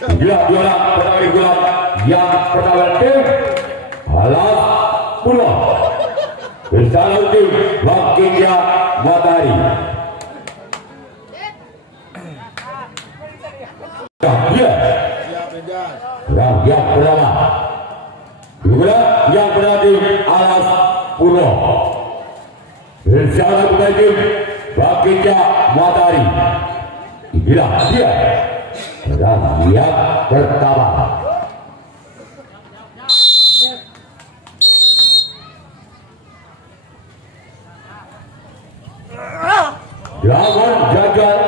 Bila bola pertama digulat yang pertama tim Alas Pulau bersama tim Wakilnya Matahari. Dia yang pertama digulat yang pertama tim Alas Pulau bersama tim Wakilnya Matahari. Inilah dia dan yang pertama. Lawan gagal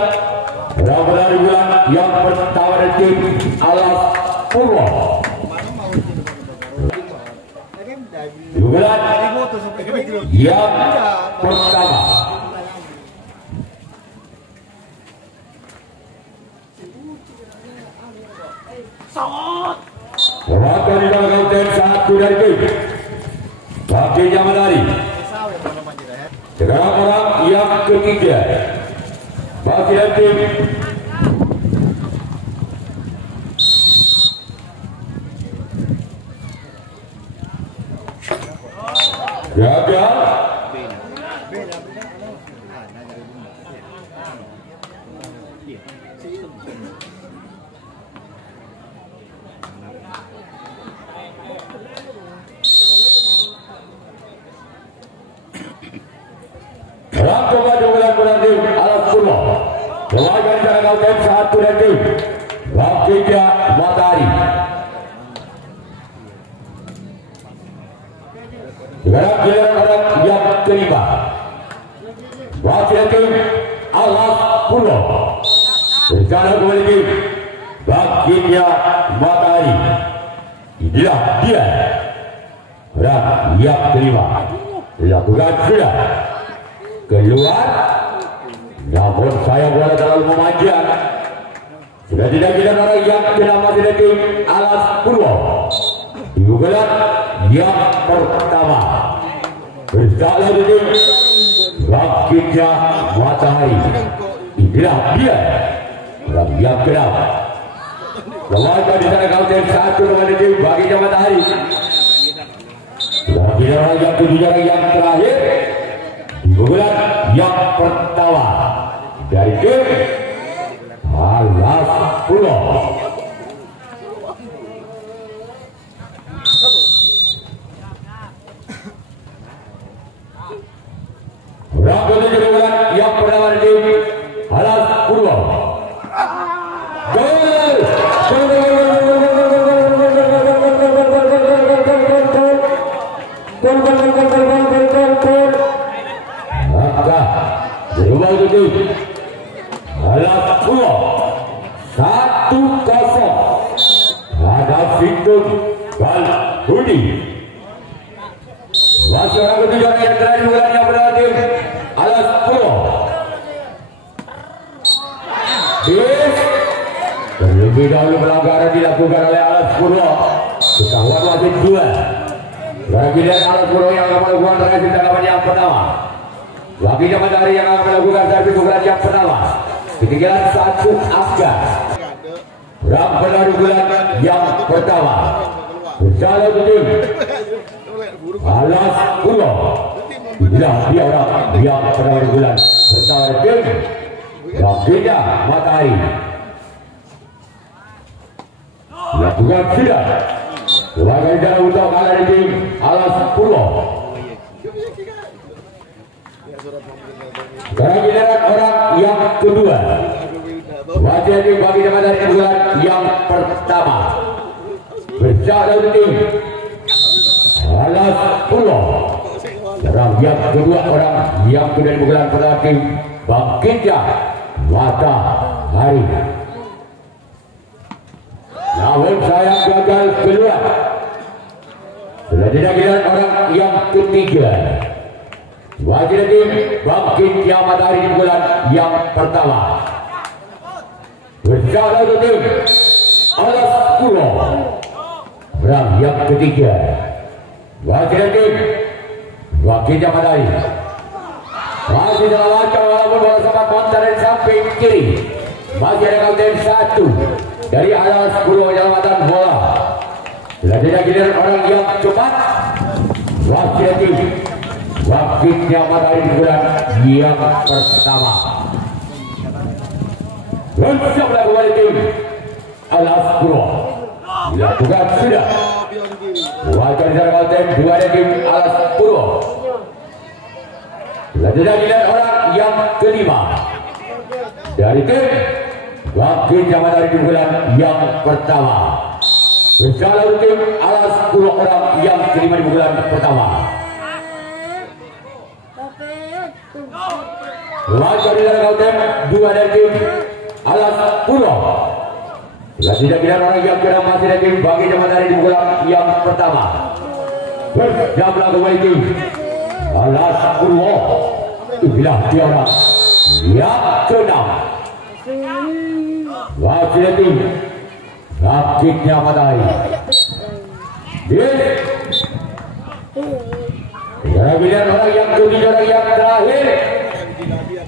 dari bulan yang pertama dari tim Alas Purwo. Bulan yang pertama. Wakil di dalam kaunten satu dari tim Wakilnya Matahari. Sekarang orang yang ketiga bagi tim gagal. Coba bulan tim Alas Purwo. Kewajiban cara kaunten satu dan tim Wakilnya Matahari. Sekarang giliran orang yang kelima. Wakil tim Alas Purwo. Sekarang kembali tim Wakilnya Matahari. Inilah dia orang yang kelima. Dilakukan sudah keluar, namun saya bola terlalu memanjang. Sudah tidak ada orang yang kena masih dari tim Alas Purwo. Dibuka yang pertama bersalah dari tim Wakilnya Matahari. Inilah dia orang yang kena. Keluarga di sana kaunten satu dengan tim Wakilnya Matahari. Sudah tidak orang yang kedua yang terakhir. Bulan yang pertama dari tim Alas Purwo. Bulan yang pertama dari tim Alas Purwo. Alas Purwo 1-0. Ada Victor Balbudi. Masih orang ketiga yang terakhir bulan yang berada tim Alas Purwo. Terlebih dahulu pelanggaran dilakukan oleh Alas Purwo. Ketahuan wasit 2. Bagian Alas Purwo yang akan melakukan terakhir tanggapan yang pertama. Wakilnya Matahari yang akan melakukan servis bulan yang pertama. Ketinggalan 1 angka. Rampelan bulan yang pertama. Bersalah tim Alas Purwo. Inilah dia orang yang pertama bulan bersama tim Wakilnya Matahari. Lakukan sudah. Sebagai jalan untuk kalah di tim Alas Purwo. Sekarang giliran orang yang kedua. Wajah tim Wakilnya Matahari bulan yang pertama. Bersama tim Alas Purwo. Orang yang kedua orang yang kedua bulan pertama tim Wakilnya Matahari. Namun saya gagal keluar. Sudah tidak giliran orang yang ketiga. Wajib tim Wakilnya Matahari di bulan yang pertama. Bersama tim Alas Purwo. Orang yang ketiga. Wajib tim Wakilnya Matahari. Masih dalam langkah walaupun bola sempat montar dari samping kiri. Masih ada kaunten 1. dari alas Purwo penyelamatan bola. Selanjutnya giliran orang yang cepat. Wakilnya Matahari bulan yang pertama. Bersama melakukan tim alas Purwo. Dilakukan sudah. Wakil dari tim dua dari tim alas Purwo. Selanjutnya giliran orang yang kelima dari tim wakilnya Matahari bulan yang pertama. Bersama tim alas Purwo orang yang kelima di bulan pertama. Wakil dari tim dua dari tim alas Purwo. Selanjutnya giliran orang yang kira masih dari tim bagi Matahari di bulan yang pertama. Bersama melakukan tim alas Purwo. Itulah dia orang yang keenam. Wakil tim wakilnya Matahari. Giliran orang yang ketujuh orang yang terakhir.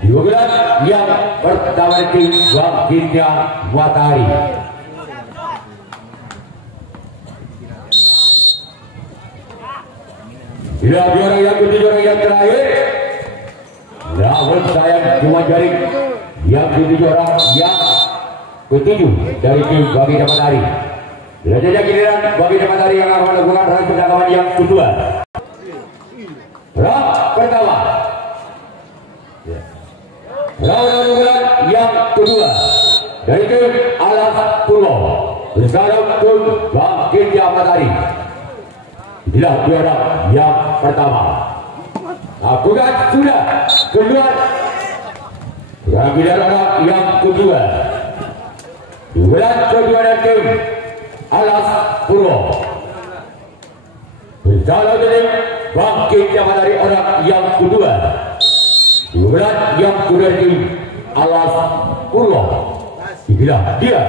Dua bulan yang pertama tim wakilnya Matahari. Bila orang yang ketujuh orang yang terakhir. Namun saya cuma jaring yang ketujuh orang yang ketujuh dari tim wakilnya Matahari. Selanjutnya giliran wakilnya Matahari yang akan melakukan raih penangkapan yang kedua. Round pertama. Round yang kedua dari tim alas Purwo. Bersama tim wakilnya Matahari. Inilah dua orang yang pertama. Lakukan sudah keluar. Giliran orang yang kedua. Giliran kedua dari tim alas Purwo. Bersama tim wakilnya Matahari orang yang kedua. Giliran yang kedua dari tim alas Purwo. Inilah dia.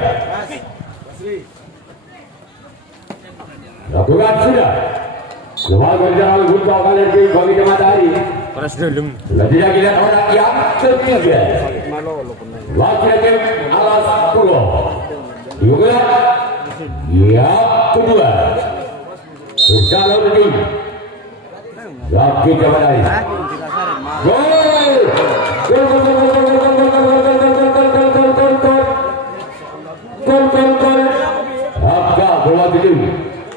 Lakukan sudah. Sebagai jalan untuk kalian tim bagi Matahari. Selanjutnya giliran orang yang ketiga. Wakil tim alas Purwo. Giliran yang kedua. Berjalan tim wakil Matahari. Gol! Gol! Harga bola tim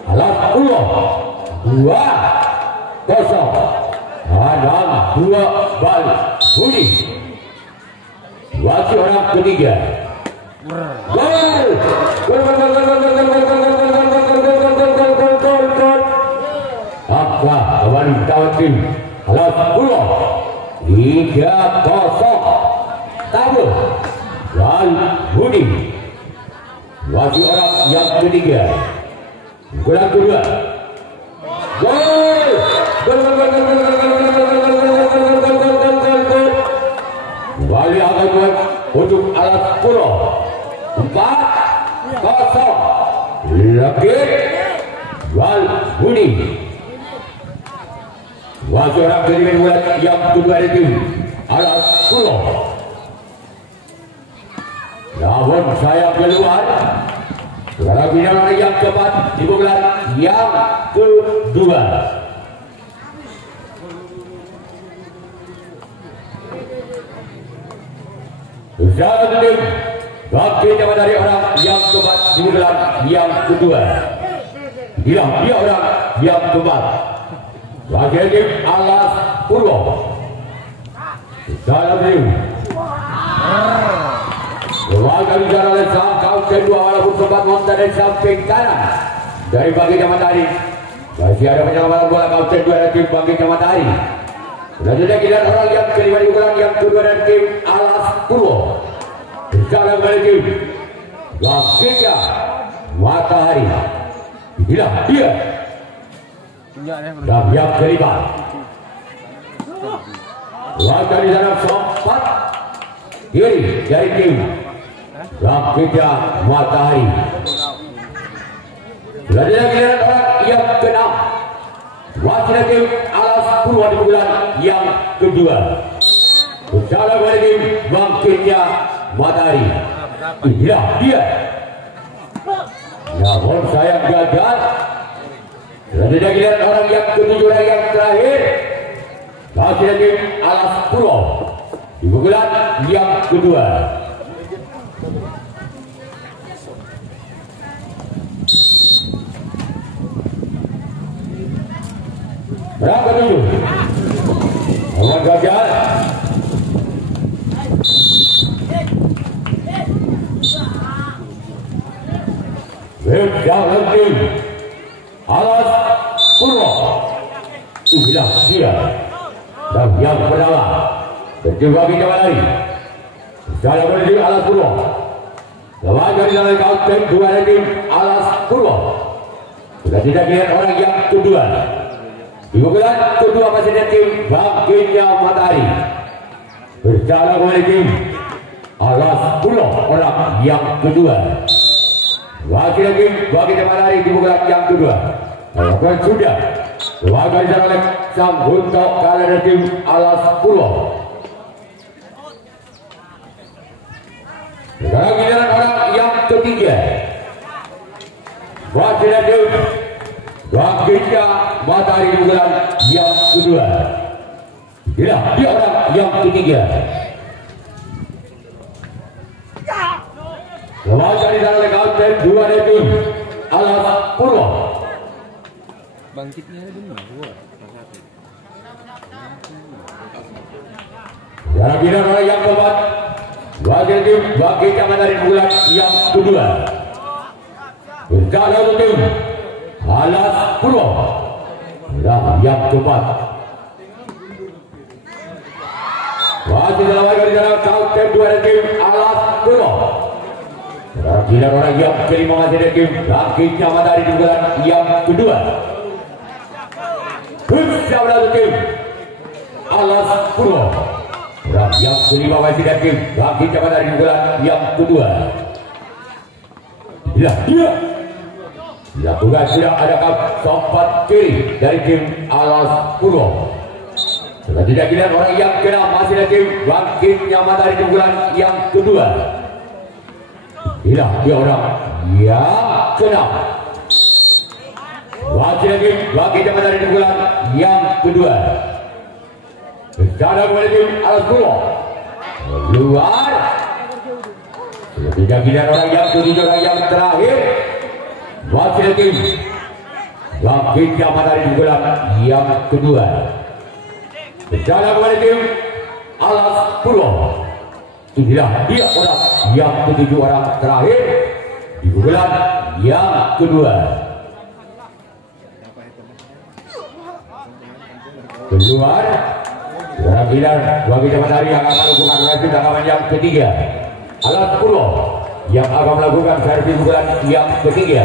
alas Purwo. 2-0. Hadang 2 balik Budi. Wakil orang ketiga. Gol! Apa kawan-kawan tim alas Purwo 3-0. Tabur dan Budi. Wakil orang yang ketiga. Bola kedua. Gol! Kembali akan buat untuk alas Purwo. 4-0. Lagi Wal Budi. Wakil orang ketiga buat yang kedua itu alas Purwo. Namun saya keluar. Sekarang final yang keempat di bulan yang kedua. Usaha tim wakilnya dari orang yang keempat di bulan yang kedua. Dia orang yang keempat. Wakil tim alas Purwo. Usaha tim. Wakil jalan oleh sang kaunten dua walaupun sempat montar dari samping kanan dari bagian Matahari. Masih ada penyelamatan bola kaunten dua dari tim bagian Matahari. Selanjutnya giliran orang yang kelima di bulan yang kedua dari tim alas Purwo. Berjalan balik tim bagian Matahari. Inilah dia. Dan yang kelima. Wakil di sana sempat kiri dari tim Rakita Matahari. Selanjutnya giliran orang yang keenam. Wakil tim alas Purwo di bulan yang kedua. Berjalan balik tim Rakita Matahari. Inilah dia. namun sayang gagal. Selanjutnya kita lihat orang yang ketujuh dan yang terakhir masih ada tim Alas Purwo di pukulan yang kedua. Berapa tujuh? Namun gagal. Dalam tim Alas Purwo. Inilah dia. Dan yang pertama terjebak di jalan lari. Saya menuju Alas Purwo. Lawan dari dalam kaunter dua dari tim Alas Purwo. Sudah tidak lihat orang yang kedua. Di pukulan kedua masih ada tim Bangkitnya Matahari. Berjalan kembali tim Alas Purwo orang yang kedua. Wakil lagi Bangkitnya Matahari di pukulan yang kedua. Lakukan sudah. Wakil di oleh sang untuk kalah dari tim Alas Purwo. Sekarang giliran orang yang ketiga. Wakil dari Bangkitnya Matahari di pukulan yang kedua. Dia orang yang ketiga. Lawan dari dalam kaunter dua dari tim Alas Purwo. Bangkitnya benar dua. Dalam giliran orang yang keempat. Wakil tim Bangkitnya Matahari di pukulan yang kedua. Berjalan untuk tim Alas Purwo. Yang keempat. Masih dalam dalam kaunter dua dari tim Alas Purwo. Giliran orang yang kelima masih dari tim Bangkitnya Matahari di bulan yang kedua. Bersama dengan tim Alas Purwo. Yang kelima masih dari tim Bangkitnya Matahari di bulan yang kedua. Dia dilakukan sudah ada sompat kiri dari tim Alas Purwo. Selanjutnya giliran orang yang keenam masih dari tim Bangkitnya Matahari di bulan yang kedua. Dia orang yang keenam. Masih lagi Bangkitnya Matahari di bulan yang kedua. Berjalan kembali tim Alas Purwo. Keluar. Selanjutnya giliran orang yang ketujuh orang yang terakhir. Masih lagi Bangkitnya Matahari di bulan yang kedua. Berjalan kembali tim Alas Purwo. Inilah dia orang yang ketujuh orang terakhir di bulan yang kedua. Keluar. Dalam giliran Bangkitnya Matahari yang akan melakukan servis tangkapan yang ketiga. Alas Purwo yang akan melakukan servis bulan yang ketiga.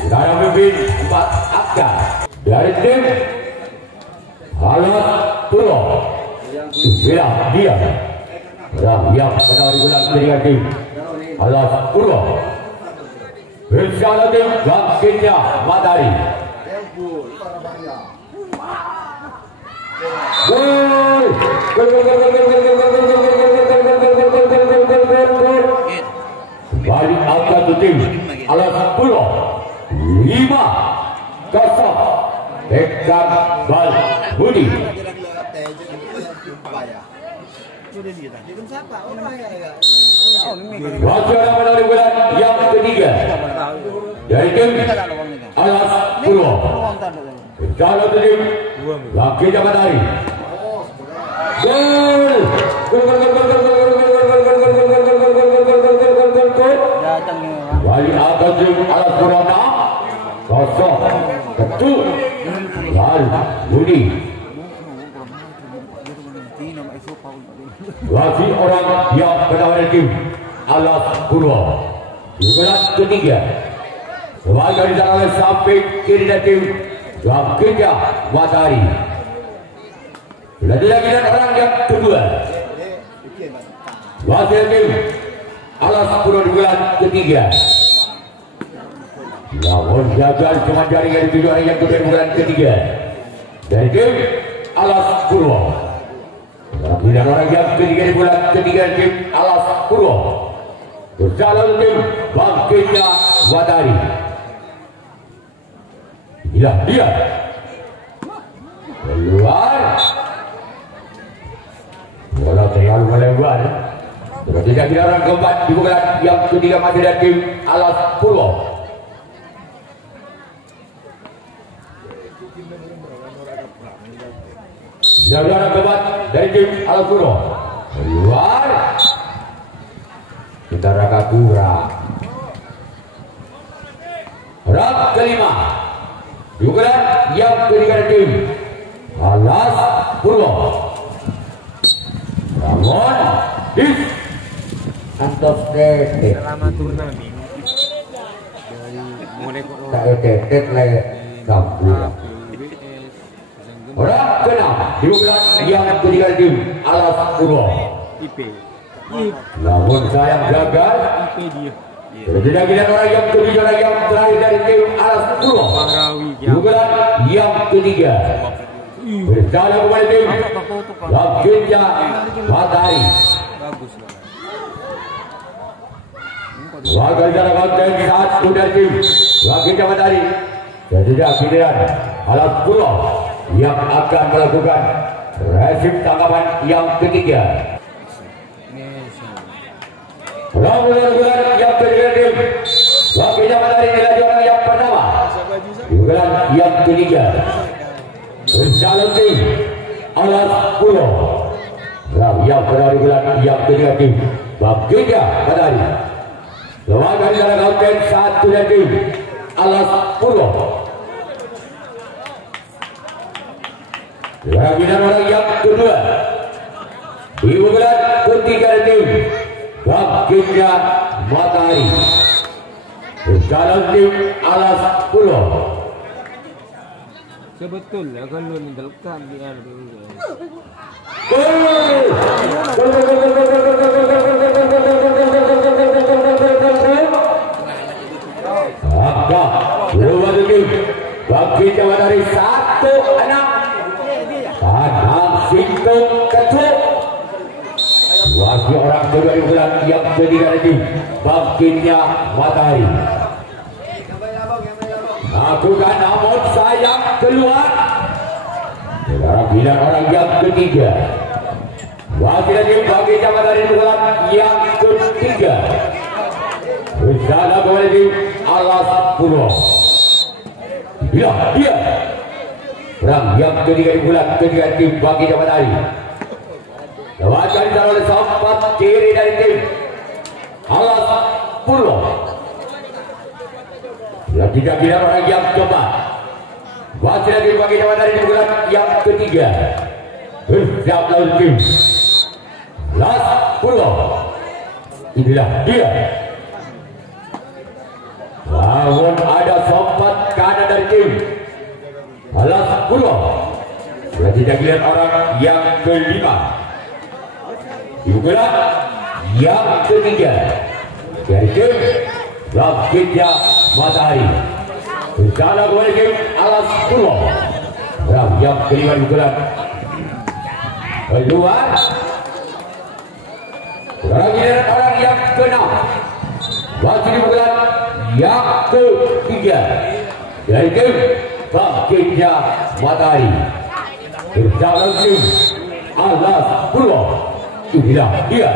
Sekarang memimpin 4 angka dari tim Alas Purwo. Inilah dia yang menawari bulan ketiga tim Alas Purwo. Bersama tim Bangkitnya Matahari. Kembali angka tim Alas Purwo 5-0. Dekat Bal Budi. Wacana menawari bulan yang ketiga dari tim Alas Purwo. Kalau tim Bangkitnya Matahari. Gol. Wali atas tim Alas Purwo 0 ketuk Bal Budi. Lagi orang yang menawari tim Alas Purwo di bulan ketiga. Sebagai di dalam samping kiri dari tim Bangkitnya Matahari. Sudah dilakukan orang yang kedua. Masih tim Alas Purwo di bulan ketiga. Namun gagal cuma jaringan di tujuan yang kedua di bulan ketiga. Dari tim Alas Purwo. Dan orang yang ketiga di bulan ketiga tim Alas Purwo. Berjalan tim Bangkitnya Matahari. Inilah dia. Keluar. Bola terlalu melebar. Tidak orang keempat di bulan yang ketiga masih dari tim Alas Purwo. Orang keempat dari tim Alas Purwo. Keluar. Kita Raka Kura. Rak kelima di bulan yang ketiga dari tim Alas Purwo. Namun Antos tetet selama turnamen dari mulai tetet le Gambura. Orang keenam di bulan yang ketiga tim Alas Purwo. IP Namun sayang gagal. IP dia Tidak orang yang ketujuh orang yang terakhir dari tim Alas Purwo. Di bulan yang ketiga berjalan kepada tim Wakilnya Matahari. bagus lah. Warga negara konten satu dari tim Wakilnya Matahari. Dan tidak giliran Alas Purwo yang akan melakukan resim tangkapan yang ketiga. Bulan yang ketiga tim Wakilnya Matahari dilaju orang yang pertama. Bulan yang ketiga berjalan tim Alas Purwo. Yang berada di bulan yang ketiga tim Wakilnya Matahari. Warga negara konten satu dari tim Alas Purwo. Pemilihan orang yang kedua di bulan ketiga tim Wakilnya Matahari. Berjalan tim Alas Purwo. Sebetul lah kalau meninggalkan dia dulu. Wakilnya Matahari 1-6. Padang Singkong Ketuk. Wakil orang kedua di bulan yang ketiga tim Wakilnya Matahari. Lakukan namun sayang keluar. Pilihan orang yang ketiga. Wakil tim Wakilnya Matahari di bulan yang ketiga. Bersama kepada tim Alas Purwo. Ya, dia. Perang yang ketiga di bulan ketiga tim Wakilnya Matahari. Lawakan oleh sempat kiri dari tim Alas Purwo. Yang tidak bila orang yang keempat. Wakil tim Wakilnya Matahari di bulan yang ketiga. Bersiap lawan tim Alas Purwo. Inilah dia. Namun ada sempat kanan dari tim Alas Purwo. Yang tidak lihat orang yang kelima. Bulan yang ketiga dari tim Wakilnya Matahari. Bersama kepada tim Alas Purwo. Yang kelima di bulan keluar. Orang yang keenam. Wakil bulan yang ketiga dari tim Wakilnya Matahari. Bersama tim Alas Purwo. Inilah dia.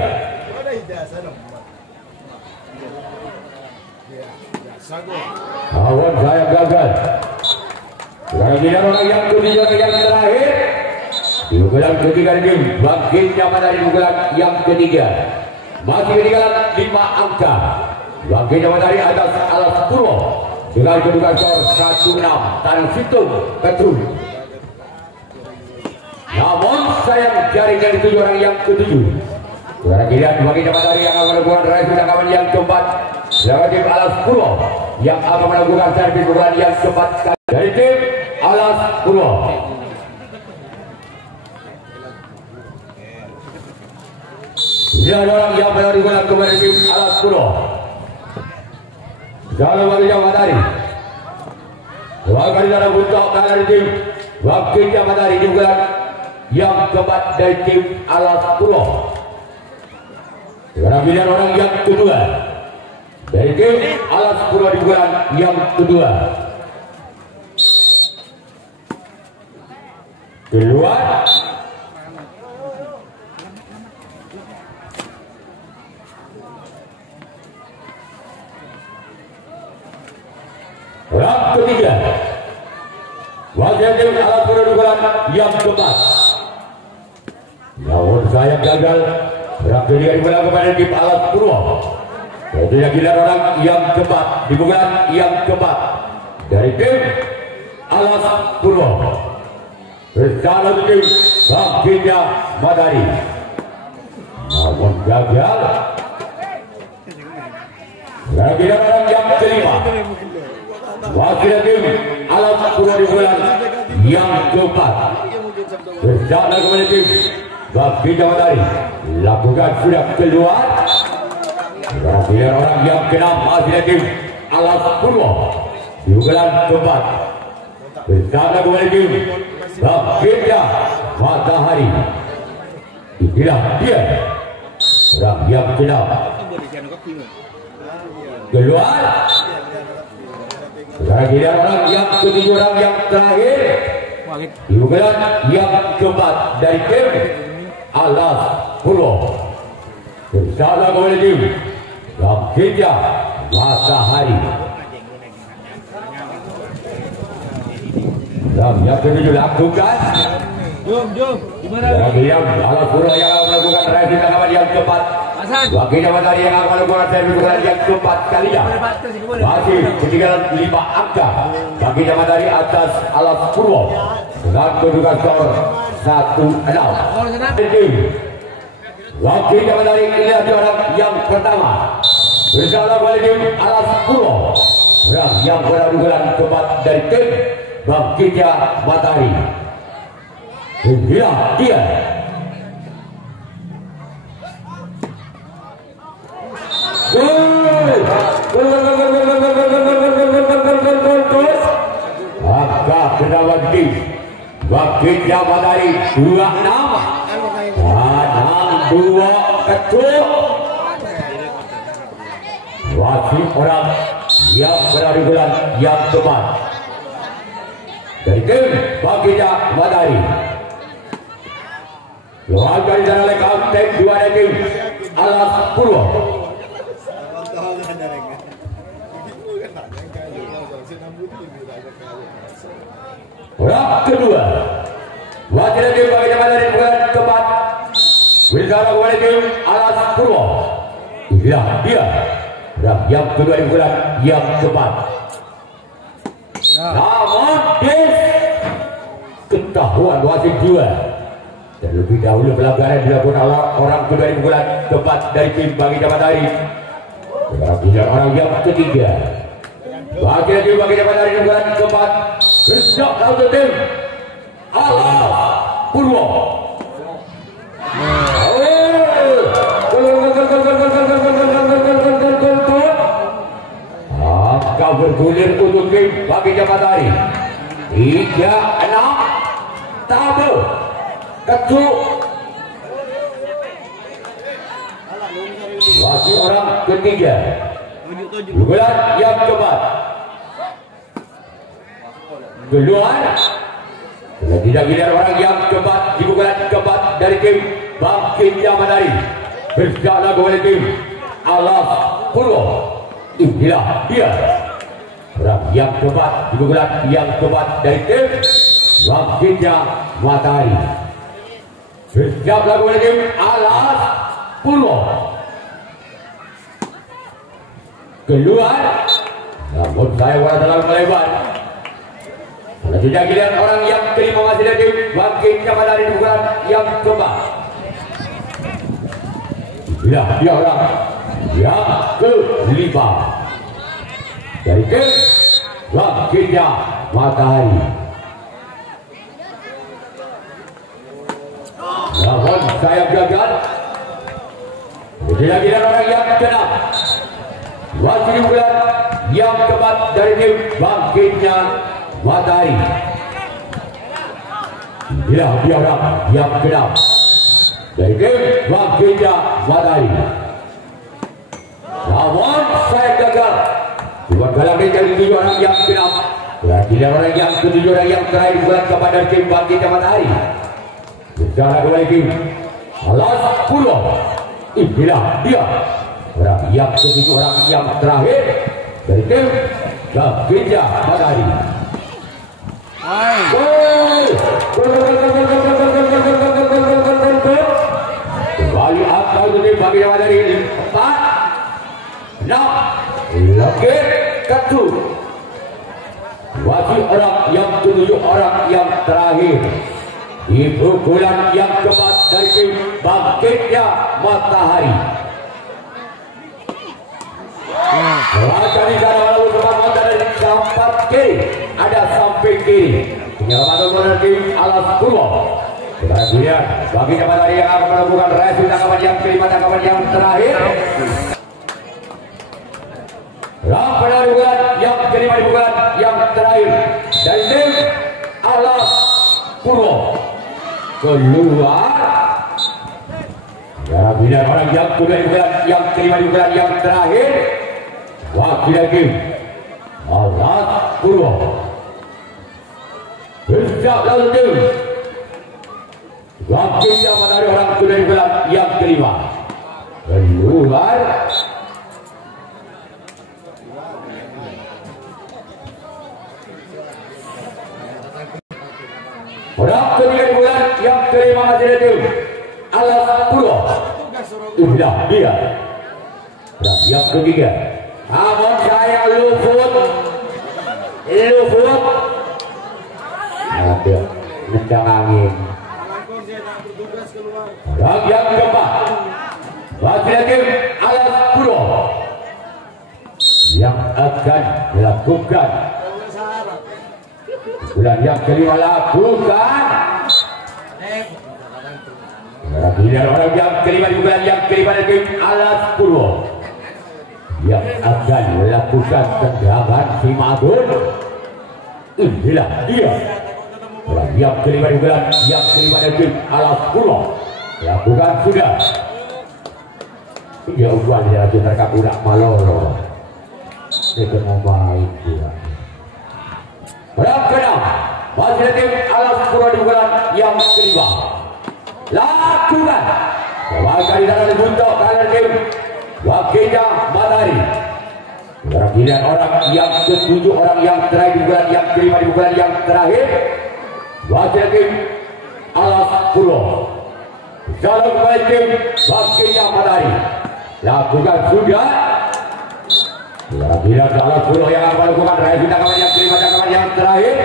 Kawan saya gagal. Kemudian orang yang ketiga yang terakhir. Di bulan ketiga ini Wakilnya Matahari di bulan yang ketiga. Masih ketinggalan 5 angka. Wakilnya Matahari atas Alas Purwo dengan kedudukan skor 1-6 Tanah Situng Ketrun. Namun sayang jaringan 7 orang yang ketujuh. Suara giliran Wakilnya Matahari yang akan melakukan raih tangkapan yang keempat. Dari tim Alas Purwo yang akan melakukan servis bulan yang keempat dari tim Alas Purwo. Dia orang yang melakukan kepada tim Alas Purwo. Jalan Wakilnya Matahari. Wakil dalam untuk kanan tim Wakilnya Matahari di bulan yang keempat dari tim Alas Purwo. Sekarang pilihan orang yang kedua dari tim Alas Purwo di bulan yang kedua. Keluar. Orang ketiga. Wasit tim Alas Purwo di bulan yang keempat. Namun saya gagal. Orang ketiga di bulan kepada tim Alas Purwo. Tidak gila orang yang keempat di bulan yang keempat dari tim Alas Purwo. Bersama tim Bangkitnya Madari. Namun gagal. Tidak gila orang yang kelima. Wakil tim Alas Purwo di bulan yang keempat. Bersama kepada tim Bangkitnya Madari. Lakukan sudah keluar. Biar orang yang keenam masih tim Alas Purwo di bulan keempat. Bersama kembali tim Bangkitnya Matahari. Inilah dia orang yang keenam keluar. Biar orang yang ketujuh, orang yang terakhir di bulan yang keempat dari tim Alas Purwo. Bersama kembali tim Bangkitnya Matahari. Yang ketujuh lakukan. Gimana? Yang Alas Purwo yang akan melakukan racing tangkapan yang keempat. Bangkitnya Matahari yang akan melakukan servis yang keempat kalinya. Masih ketinggalan 5 angka. Bangkitnya Matahari atas Alas Purwo dengan kedudukan skor 1-0. Bangkitnya Matahari inilah juara yang pertama. Bersama kembali tim Alas Purwo yang berada di bulan keempat dari tim Bangkitnya Matahari. Inilah dia. Angka kedalaman tim Bangkitnya Matahari 26. 2 ketuk. Wasit orang yang berada di bulan yang keempat dari tim Bangkitnya Matahari. Luar dari sana oleh kapten 2 dari tim Alas Purwo. Orang kedua. Wasit dari tim Bangkitnya Matahari bulan keempat. Bersama kembali tim Alas Purwo. Inilah dia yang kedua di bulan yang keempat. Namun ketahuan wasit 2. Dan lebih dahulu pelanggaran dilakukan oleh orang kedua di bulan keempat dari tim Bangkitnya Matahari. Sekarang orang yang ketiga. Bagian tim Bangkitnya Matahari di bulan keempat. Bersiap lawan tim Alas Purwo. Angka bergulir untuk tim Bangkitnya Matahari. 3-6 tabel ketuk. Wasit orang ketiga bulan yang keempat keluar. Tidak giliran orang yang keempat di bulan keempat dari tim Bangkitnya Matahari. Bersama kembali tim Alas Purwo. Inilah dia orang yang keempat di bulan yang keempat dari tim Bangkitnya Matahari. Bersiap lagu tim Alas Purwo. Keluar. Namun saya warna dalam melebar. Karena tidak giliran orang yang kelima masih dari tim Bangkitnya Matahari di bulan yang keempat. Inilah dia orang yang kelima dari tim Bangkitnya Matahari. Namun saya gagal. Tidak giliran orang yang keenam. Wasit di bulan yang keempat dari tim Bangkitnya Matahari. Inilah dia orang yang keenam dari tim Bangkitnya Matahari. Lawan saya gagal. Buat galang dia jadi 7 orang yang final. Berarti orang yang ke-7 orang yang terakhir buat kepada tim Bangkit Matahari. Bicara kembali tim alas 10. Inilah dia orang yang ke-7 orang yang terakhir dari tim Bangkit Matahari. Kembali akal dari Bangkit Matahari 4 6 lagi satu. Wajib orang yang ke-7 orang yang terakhir di pukulan yang keempat dari tim Bangkitnya Matahari. Raja di sana lalu teman-teman dari samping kiri, ada samping kiri. Penyelamatan dari tim alas Purwo. Kita lihat Bangkitnya Matahari yang akan melakukan resi tangkapan yang kelima, tangkapan yang terakhir. Rampana bulan yang kelima di bulan yang terakhir dari tim alas Purwo keluar. Ya bina orang yang kedua di bulan yang kelima di bulan yang terakhir. Wakil tim alas Purwo. Bersiap lalu tim Bangkitnya Matahari orang kedua di bulan yang kelima keluar. Orang ketiga di bulan yang kelima masih ada tim alas Purwo. Inilah dia. Orang yang ketiga. Namun saya luput. Ada nendang angin. Orang yang keempat masih ada tim alas Purwo yang akan melakukan bulan yang kelima lakukan. Orang yang kelima di bulan yang kelima dari tim alas Purwo yang akan melakukan tendangan Simadun. Inilah dia. Orang yang kelima di bulan yang kelima dari tim alas Purwo lakukan sudah. Ya ubah dia lagi mereka udah malolo. Dia mau main dia. Orang keenam masih ada tim alas Purwo di bulan yang kelima lakukan kali dalam untuk kanan tim Bangkitnya Matahari. Orang yang ke-7 orang yang terakhir di bulan yang kelima di bulan yang terakhir masih ada tim alas Purwo. Jalan kembali tim Bangkitnya Matahari lakukan sudah. Bila alas Purwo yang akan melakukan raih tangkapan yang kelima, tangkapan yang terakhir.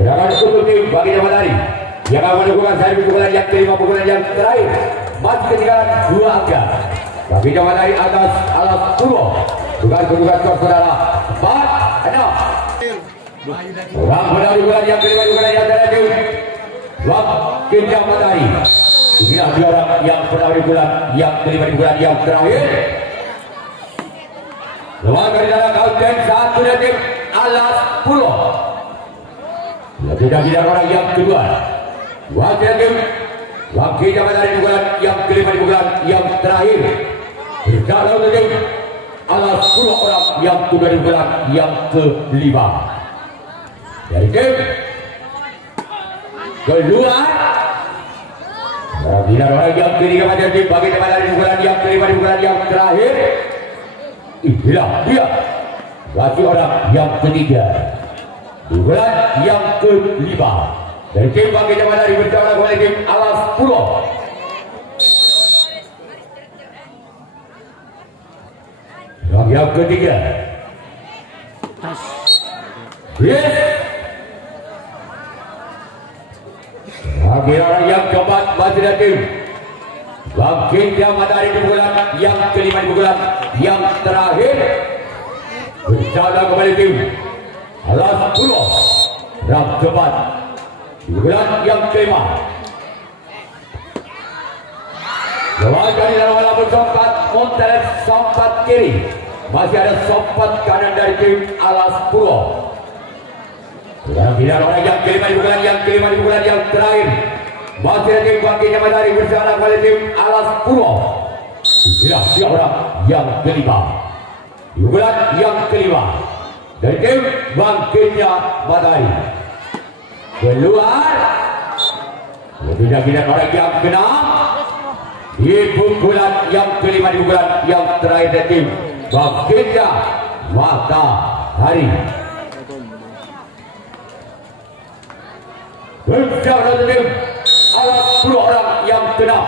Sedangkan untuk tim Bangkitnya Matahari yang akan melakukan seri pukulan yang kelima, pukulan yang terakhir. Masih ketinggalan 2 angka. Bangkitnya Matahari atas alas Purwo. Bukan kedudukan skor saudara 4-6. Orang Matahari pukulan yang kelima, pukulan yang terakhir. Bangkitnya Matahari. Inilah dia orang yang pernah di bulan yang kelima, di bulan yang terakhir. Lawan dari dalam kaunten 1 dari tim alas Purwo. Tidak orang yang kedua. Wakil tim Bangkitnya Matahari di bulan yang kelima, di bulan yang terakhir. Berjalan dari tim alas Purwo orang yang kedua di bulan yang kelima. Dari tim kedua. Tidak orang yang ketiga masih tim Bangkitnya Matahari di bulan yang kelima, di bulan yang terakhir. Inilah dia. Masih orang yang ketiga di bulan yang kelima dari tim Bangkitnya Matahari berjalan oleh tim alas Purwo. Yang ketiga. Yes. Bagi orang yang keempat masih ada tim Bangkitnya Matahari di bulan yang kelima, di bulan yang terakhir. Berjalan kembali tim alas Purwo. Yang keempat di bulan yang kelima. Lawan dari dalam bersompat Monteles sompat kiri. Masih ada sompat kanan dari tim alas Purwo. Sekarang tidak orang yang kelima di bulan yang kelima, di bulan yang terakhir. Masih ada tim Bangkitnya Matahari bersama oleh tim alas Purwo. Inilah orang yang kelima. Unggulan yang kelima dari tim Bangkitnya Matahari. Keluar. Tidak orang yang keenam. Di pukulan yang kelima, di pukulan yang terakhir dari tim Bangkitnya Matahari. Bersama tim alat 10 orang yang keenam.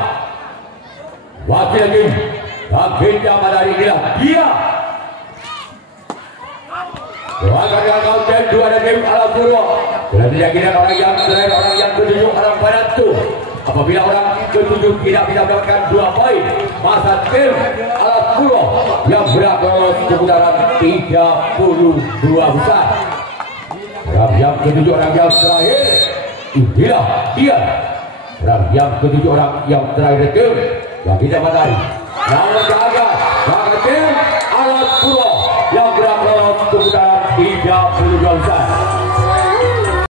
Wakil tim Bangkitnya Matahari inilah dia. Dua dari tim alat 10. Dan tidak kira orang yang terakhir, orang yang ketujuh, orang penentu. Apabila orang ketujuh tidak bisa mendapatkan 2 poin, masa tim alat 10 yang berhak lolos ke putaran 32 besar. Orang yang ketujuh, orang yang terakhir, inilah dia. Orang yang ketujuh, orang yang terakhir tim Bangkitnya Matahari. Namun jaga, maka tim alat 10 yang berhak lolos ke putaran 32 besar.